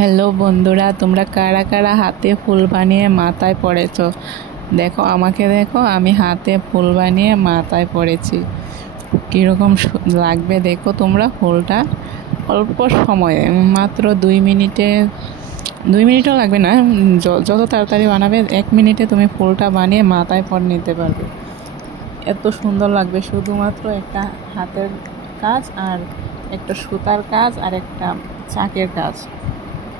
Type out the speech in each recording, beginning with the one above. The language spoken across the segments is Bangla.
হ্যালো বন্ধুরা, তোমরা কারা কারা হাতে ফুল বানিয়ে মাথায় পড়েছো? দেখো, আমাকে দেখো, আমি হাতে ফুল বানিয়ে মাথায় পড়েছি। কীরকম লাগবে দেখো তোমরা ফুলটা। অল্প সময়ে, মাত্র 2 মিনিটও লাগবে না। যত তাড়াতাড়ি বানাবে 1 মিনিটে তুমি ফুলটা বানিয়ে মাথায় পরে নিতে পারবে। এত সুন্দর লাগবে। শুধুমাত্র একটা হাতের কাজ, আর একটা সুতার কাজ, আর একটা চাকের কাজ,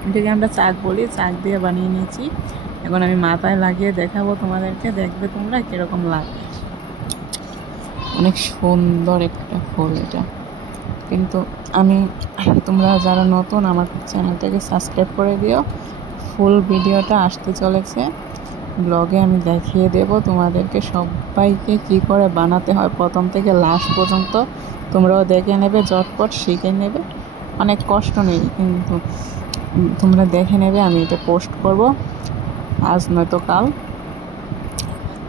এটাকে আমরা চাক বলি। চাক দিয়ে বানিয়ে নিয়েছি। এখন আমি মাথায় লাগিয়ে দেখাবো তোমাদেরকে, দেখবে তোমরা কীরকম লাগে। অনেক সুন্দর একটা ফুল এটা। কিন্তু তোমরা যারা নতুন, আমার চ্যানেলটাকে সাবস্ক্রাইব করে দিও। ফুল ভিডিওটা আসতে চলেছে, ব্লগে আমি দেখিয়ে দেব তোমাদেরকে সবাইকে কি করে বানাতে হয় প্রথম থেকে লাস্ট পর্যন্ত। তোমরাও দেখে নেবে, ঝটপট শিখে নেবে। অনেক কষ্ট নেই, কিন্তু তোমরা দেখে নেবে। আমি এটা পোস্ট করব আজ নয়তো কাল।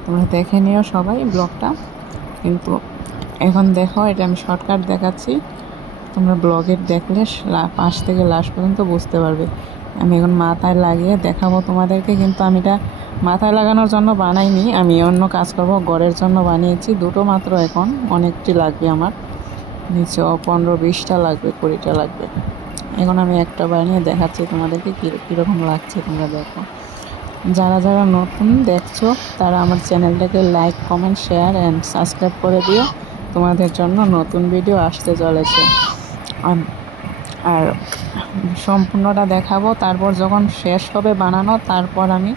তোমরা দেখে নিও সবাই ব্লগটা। কিন্তু এখন দেখো, এটা আমি শর্টকাট দেখাচ্ছি। তোমরা ব্লগে দেখলে পাশ থেকে লাস্ট পর্যন্ত বুঝতে পারবে। আমি এখন মাথায় লাগিয়ে দেখাবো তোমাদেরকে। কিন্তু আমি এটা মাথায় লাগানোর জন্য বানাইনি, আমি অন্য কাজ করবো, ঘরের জন্য বানিয়েছি। দুটো মাত্র, এখন অনেকটি লাগবে আমার। নিচে 15-20টা লাগবে, 20টা লাগবে। এখন আমি একটা বানিয়ে দেখাচ্ছি তোমাদেরকে কীরকম লাগছে, তোমরা দেখো। যারা যারা নতুন দেখছো তারা আমার চ্যানেলটাকে like, comment, share and subscribe করে দিও। তোমাদের জন্য নতুন ভিডিও আসতে চলেছে। আর সম্পূর্ণটা দেখাবো। তারপর যখন শেষ হবে বানানো, তারপর আমি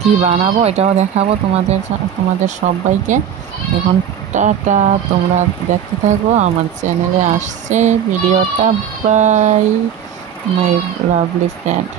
কি বানাবো এটাও দেখাবো তোমাদের সবাইকে। এখন টাটা, তোমরা দেখতে থাকো। আমার চ্যানেলে আসছে ভিডিওটা। Bye my lovely friend.